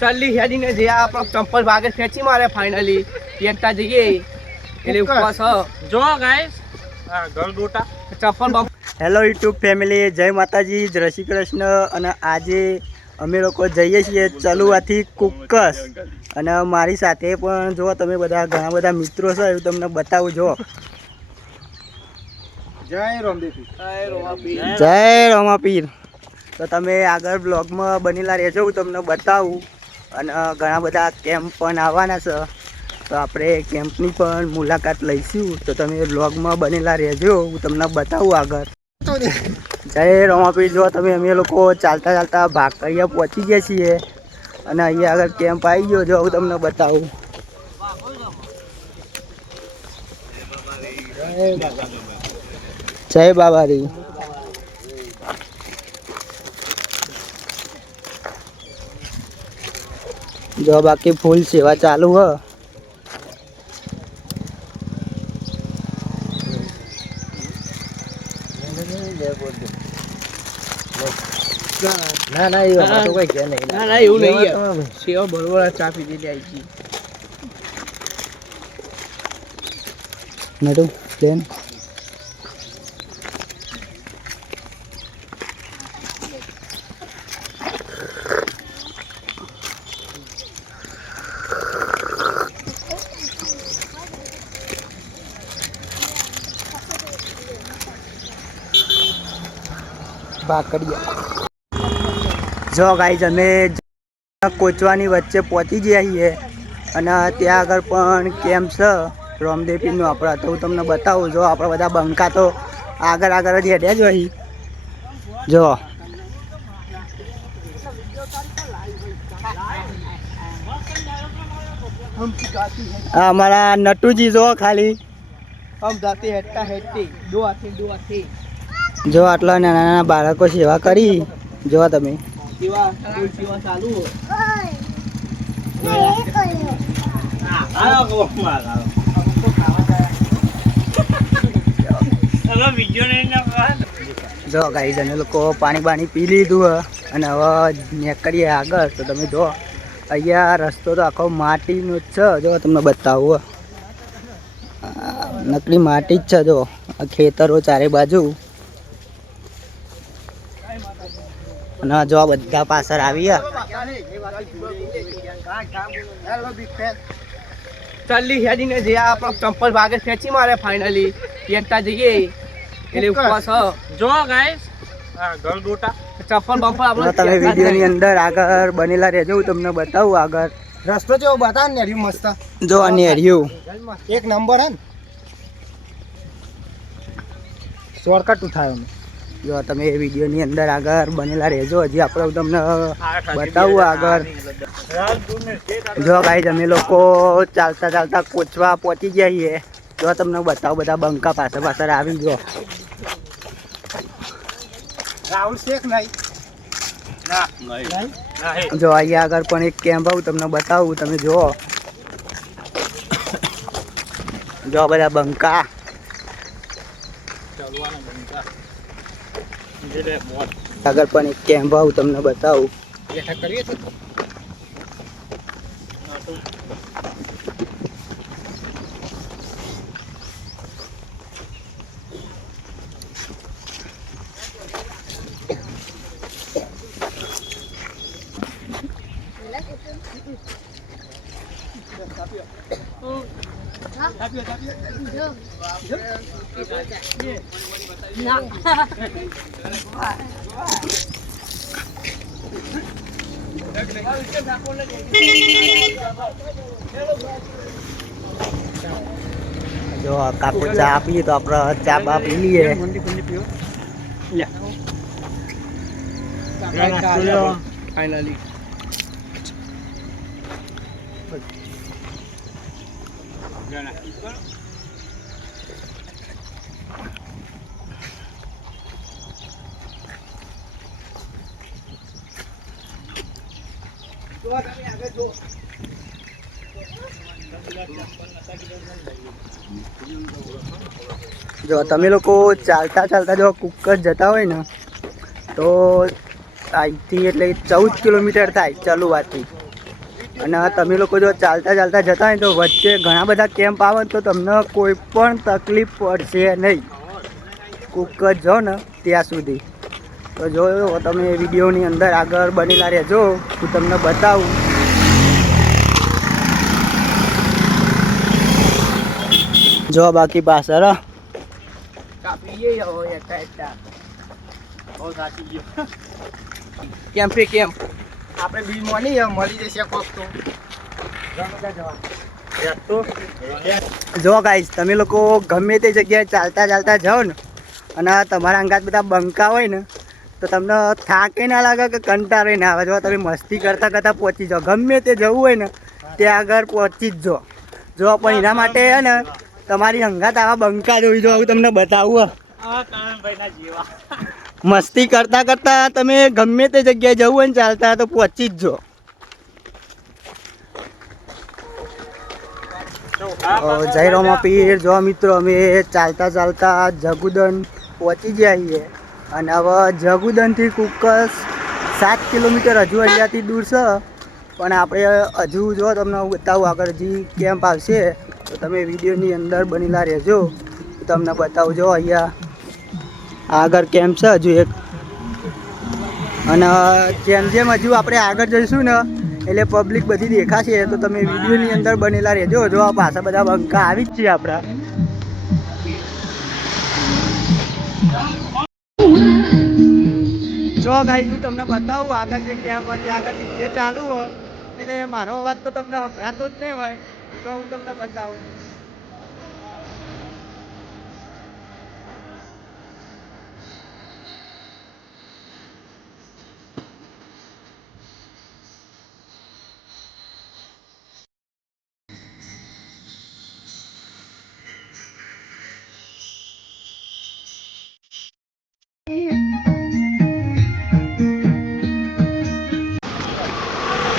ચાલી હેડીને જે આપણો ચંપલ ભાગે ખેંચી મારે ફાઇનલી એકતા જઈએ એટલે ઉપવાસ જો ગાઈસ ગળગોટા ચંપલ બમ. હેલો યુટ્યુબ ફેમિલી, જય માતાજી, જય શ્રી કૃષ્ણ. અને આજે અમે લોકો જઈએ છીએ ચલુવાથી કુકસ અને મારી સાથે પણ જો તમે બધા ઘણા બધા મિત્રો છો એવું તમને બતાવું. જો જય રોમાપીર. તો તમે આગળ બ્લોગમાં બનેલા રહેજો, હું તમને બતાવું. અને ઘણા બધા કેમ્પ પણ આવવાના છે, તો આપણે કેમ્પની પણ મુલાકાત લઈશું. તો તમે બ્લોગમાં બનેલા રહેજો, હું તમને બતાવું આગળ. જય રોમાપીર. જો તમે અમે લોકો ચાલતા ચાલતા ભાગ અહીંયા પહોંચી ગયા છીએ અને અહીંયા આગળ કેમ્પ આવી ગયો. જો હું તમને બતાવું. જય બાબારી. જો બાકી ફૂલ સેવા ચાલુ હ. ના એવું નહીં. સેવા બરોબર ચા પી દીધી આવી ગઈ મેડમ પ્લેન. જો ગાઈઝ અમે કોચવાની વચ્ચે પહોંચી ગયા છીએ અને ત્યાં આગળ પણ કેમ્પ છે રોમદેવપીરનું. આપણે તો હું તમને બતાવું. જો આપણે બધા બંકા તો આગળ આગળ જ હેડ્યા જ હોય. જો અમારા નટુજી જો ખાલી જો આટલા નાના નાના બાળકો સેવા કરી. જો તમે જો ગાઈઝ અમે લોકો પાણી પી લીધું અને હવે નીકળીએ આગળ. તો તમે જો અહીંયા રસ્તો તો આખો માટીનો જ છે. જો તમને બતાવું, નકલી માટી જ છે. જો ખેતરો ચારે બાજુ અને જો બધા પાછળ આવી. ચાલી હેડીને જે આપણો ચંપલ ભાગે ખેંચી મારે ફાઇનલી એકતા જઈએ એટલે ઉપવાસ જો ગાઈસ ગળગોટા ચંપલ બમ્પર આપણે. તમે વિડીયોની અંદર આગળ બનેલા રહેજો, હું તમને બતાવું આગળ રસ્તો જેવો બતાવ ને રહ્યું મસ્ત. જો નેરિયું એક નંબર હે ને, શોર્ટકટ ઉઠાયો. જો તમે વિડીયોની અંદર આગળ બનેલા રહેજો. હજી આપણે તમને બતાવું આગળ. જો ગાઈઝ અમે લોકો ચાલતા ચાલતા કોચવા પહોંચી ગયા છીએ. જો તમને બતાવું, બધા બંકા પાછળ આવી. જો રાહુલ શેખ નહીં. જો અહીંયા આગળ પણ એક કેમ્પ આવું તમને બતાવું. તમે જો બધા બંકા. આગળ પણ એક કેમ્પ આવું તમને બતાવું. જો કાકુ ચા આપીએ તો આપણે ચા બા પી લઈએ. ફાઇનલી જો તમે લોકો ચાલતા ચાલતા જો કુકર જતા હોય ને તો અહીંથી એટલે 14 કિલોમીટર થાય ચાલુવાથી. અને તમે લોકો જો ચાલતા ચાલતા જતા હોય તો વચ્ચે ઘણા બધા કેમ્પ આવે તો તમને કોઈ પણ તકલીફ પડશે નહીં કુકર જો ને ત્યાં સુધી. તો જો તમે વિડીયોની અંદર આગળ બનેલા રહેજો, હું તમને બતાવું. જો બાકી પાછળ કેમ્પ કેમ્પ આપણે બી મળી જશે કોક તો. જો ગાઈસ તમે લોકો ગમે તે જગ્યાએ ચાલતા ચાલતા જાઓ ને અને તમારા અંગાત બધા બંકા હોય ને તો તમને થાકે ના લાગે કે કંટાળે ના આવે. જો તમે મસ્તી કરતાં કરતાં પહોંચી જાઓ, ગમે તે જવું હોય ને ત્યાં આગળ પહોંચી જ જાઓ. જો પણ એના માટે છે ને તમારી અંગાત આવા બંકા જોઈ જો, હું તમને બતાવું. મસ્તી કરતાં કરતાં તમે ગમે તે જગ્યાએ જવું હોય ને ચાલતા તો પહોંચી જ જાઓ. જય રોમાપીર. જો મિત્રો અમે ચાલતા ચાલતા જગુદન પહોંચી ગયા છીએ અને હવે જગુદનથી કુકસ 7 કિલોમીટર હજુ અહીંયાથી દૂર છે. પણ આપણે હજુ જો તમને હું બતાવું આગળ હજી કેમ્પ આવશે તો તમે વિડીયોની અંદર બનેલા રહેજો, તમને બતાવું. જો અહીંયા આગળ કેમ્પ છે હજુ એક. અને જેમ જેમ હજુ આપણે આગળ જઈશું ને એટલે પબ્લિક બધી દેખાશે તો તમે વિડીયોની અંદર બનેલા રહેજો. જો આ પાછા બધા બંકા આવી જ છીએ આપણા. જો ગાઈસ હું તમને બતાવું આગળ જે કેમ્પ હતી આગળ જે ચાલુ હોય એટલે મારો અવાજ તો તમને સંભળાતો જ નહીં હોય તો હું તમને બતાવું.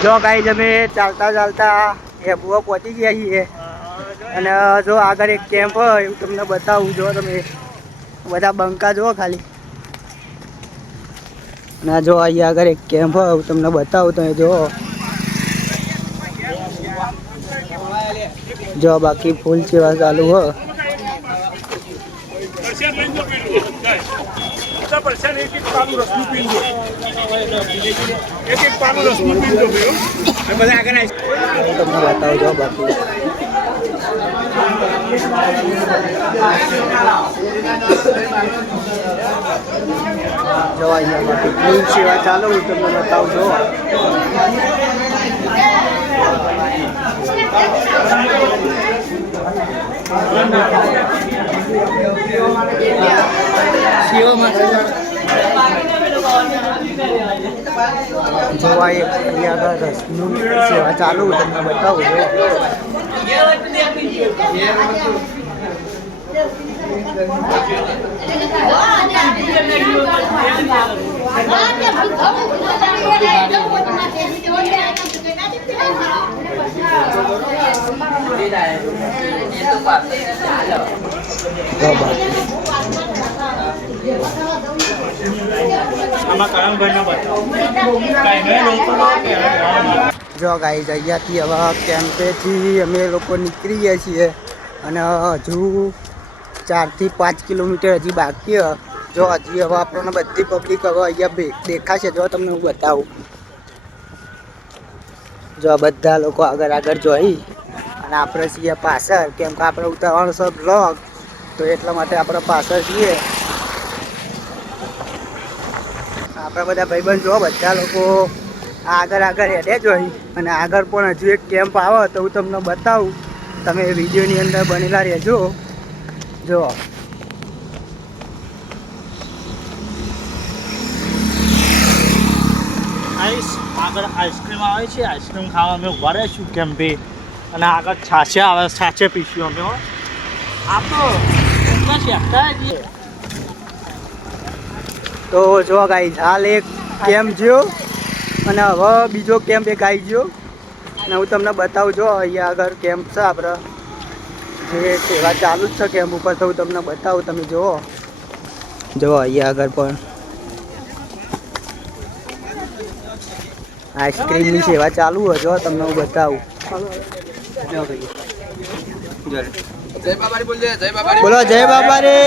જો ગાઈસ અમે ચાલતા ચાલતા એબુઆ પહોંચી ગયા છીએ અને જો આગળ એક કેમ્પ હોય એવું તમને બતાવું. જો તમે બધા બંકા જુઓ ખાલી. ના જો અહીંયા આગળ એક કેમ્પ હોય એવું તમને બતાવું. તમે જો જો બાકી ફૂલ સેવા ચાલુ હોય. તમને બતાવજો બાકી જો અહીંયા બાકી ફૂલ સેવા ચાલુ હું તમને બતાવજો. જોવા એક અહીંયા આગળ રસનું સેવા ચાલુ તમને બતાવું છું. જો ગાઈસ અહીંયાથી હવે કેમ્પેથી અમે લોકો નીકળી ગયા છીએ અને હજુ 4 થી 5 કિલોમીટર હજી બાકી. જો હજી હવે આપણને બધી પબ્લિક હવે અહીંયા દેખાશે. જો તમને હું બતાવું. જો બધા લોકો આગળ આગળ જોઈ અને આપણે છીએ પાછળ, કેમ કે આપણે ઉતારવાનો છે બ્લોગ તો એટલા માટે આપણે પાછળ છીએ. આપણે બધા ભાઈબંધ જો બધા લોકો આગળ આગળ હેડે જોઈ અને આગળ પણ હજુ એક કેમ્પ આવે તો હું તમને બતાવું. તમે વિડીયોની અંદર બનેલા રહેજો. જો આગળ આઈસ્ક્રીમ આવે છે, આઈસ્ક્રીમ ખાવા અમે ઉભા રહીશું કેમ્પે. અને આગળ છાશે આવે, છાશે પીશું અમે. આ તો શેકતા જઈએ. તો જો ગાઈસ હાલ એક કેમ્પ જો અને હવે બીજો કેમ્પ એક આવી ગયો અને હું તમને બતાવું. જો અહીંયા આગળ કેમ્પ છે આપણે, જે સેવા ચાલુ જ છે કેમ્પ ઉપર. તો હું તમને બતાવું, તમે જુઓ. અહીંયા આગળ પણ આઈસ્ક્રીમની સેવા ચાલુ હોય. જો તમને હું બતાવું. બોલો જય બાબા રે.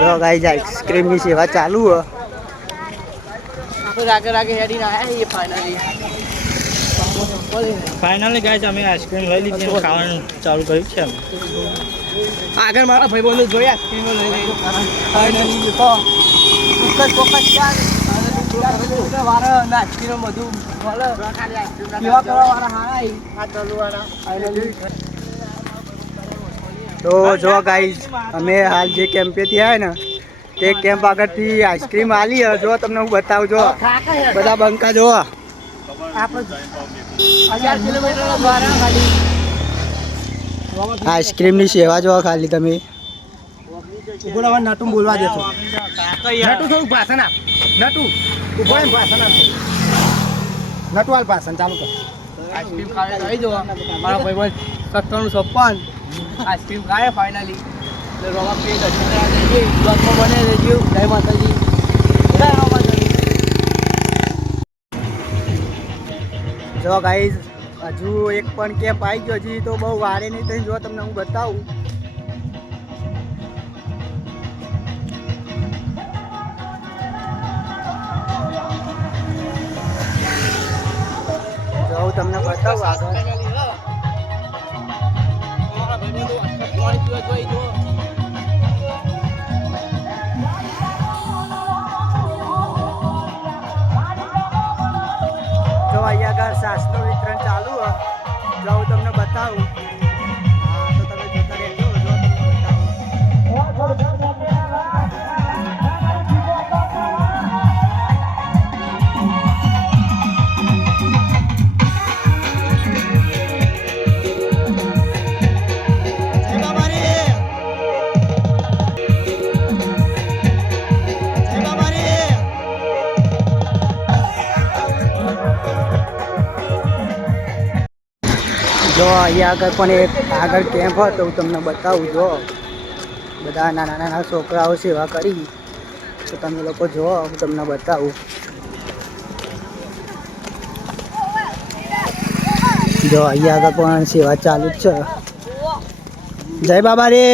જો ગાઈસ આઈસ્ક્રીમની સેવા ચાલુ હોય. ફાઇનલી ગાઈઝ અમે આઈસ્ક્રીમ લઈ લીધી અને ખાવાનું ચાલુ કર્યું છે અમે. આગળ મારા ભાઈબંધો જોયા આઈસ્ક્રીમો લઈ લઈ તો જો ગાઈસ અમે હાલ જે કેમ્પેથી આવ્યા ને તે કેમ્પ આગળથી આઈસ્ક્રીમ આલી. જો તમને હું બતાવું. જો બધા બંકા જો આઈસ્ક્રીમની સેવા જો ખાલી તમે. નટુ બોલવા દેતો. નટુ થોડું ભાષણ આપ. નટુ ઉભો રહે, ભાષણ આપ. નટુ હાલ ભાષણ ચાલુ કર. આઈસ્ક્રીમ ખાવા આવી જવા મારા ભાઈબંધ 5756 આઈસ્ક્રીમ ખાય ફાઇનલી. એટલે રોવા પે દર્શન કરવા જઈએ. બ્લોગમાં બને રહેજો. જય માતાજી. જય માતાજી. જો ગાઈઝ હજુ એક પણ કેમ્પ આવી ગયો. હજી તો બહુ વારે નહીં થઈ. જો તમને હું બતાવું. જો હું તમને બતાવું આગળ. જો અહીંયા આગળ સાસનું વિતરણ ચાલુ હોય. જો હું તમને બતાવું. હા તો તમે જોતા રહેજો. જો તમને બતાવું. જો અહીંયા આગળ પણ એક આગળ કેમ્પ હોય તો હું તમને બતાવું. જો બધા નાના નાના છોકરાઓ સેવા કરી. તો તમે લોકો જો હું તમને બતાવું. જો અહીંયા આગળ પણ સેવા ચાલુ જ છે. જય બાબા રે.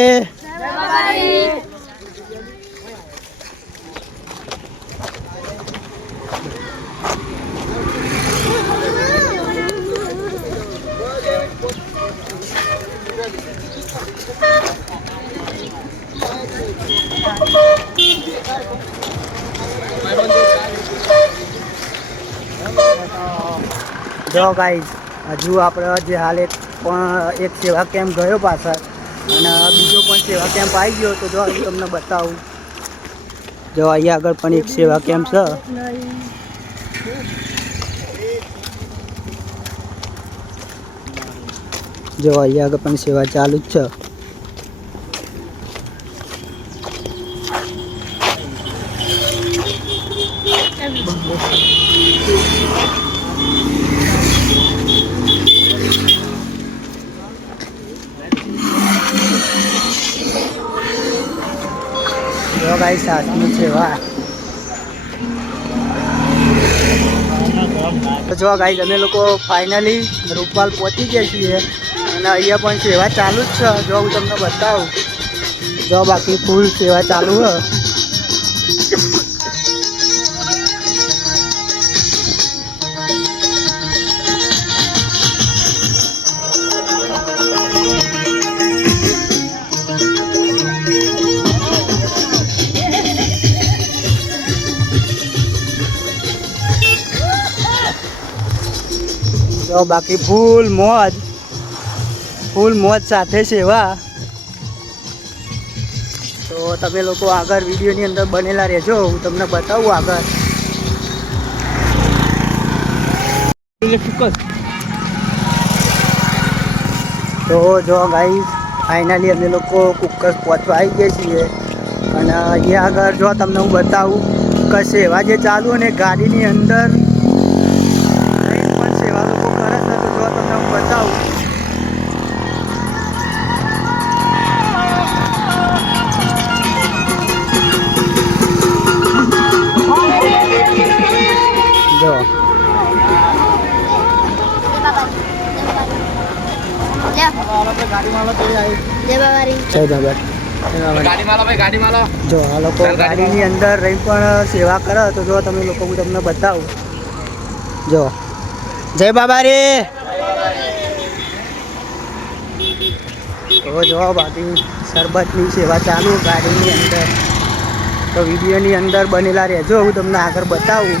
જો ગાઈઝ હજુ આપણે જે હાલ એક સેવા કેમ્પ ગયો પાછળ અને બીજો પણ સેવા કેમ્પ આવી ગયો. તો જો હું તમને બતાવું. જો અહીંયા આગળ પણ એક સેવા કેમ્પ છે. જો અહીંયા આગળ પણ સેવા ચાલુ જ છે. જો ગાઈસ સાસની સેવા. તો જો ગાઈસ અમે લોકો ફાઇનલી રૂપાલ પહોંચી ગયા છીએ અને અહીંયા પણ સેવા ચાલુ જ છે. જો હું તમને બતાવું. જો બાકી ફૂલ સેવા ચાલુ છે. જો બાકી ફૂલ મોજ સાથે સેવા. તો તમે લોકો આગળ વિડીયોની અંદર બનેલા રહેજો. હું તમને બતાવું આગળ. તો જો ગાઈસ ફાઇનલી અમે લોકો કુકર પહોંચવા આવી ગયા છીએ અને અહીંયા આગળ જો તમને હું બતાવું કે સેવા જે ચાલુ અને ગાડીની અંદર કંઈ પણ સેવા લોકો કરે છે તો જો તમને હું બતાવું. જો જો આ લોકો ગાડીની અંદર રહી પણ સેવા કરે તો જો તમે લોકો હું તમને બતાવું. જો જય બાબા રે. તો જો બાકી શરબતની સેવા ચાલુ ગાડીની અંદર, તો વિડીયોની અંદર બનેલા રહેજો, હું તમને આગળ બતાવું.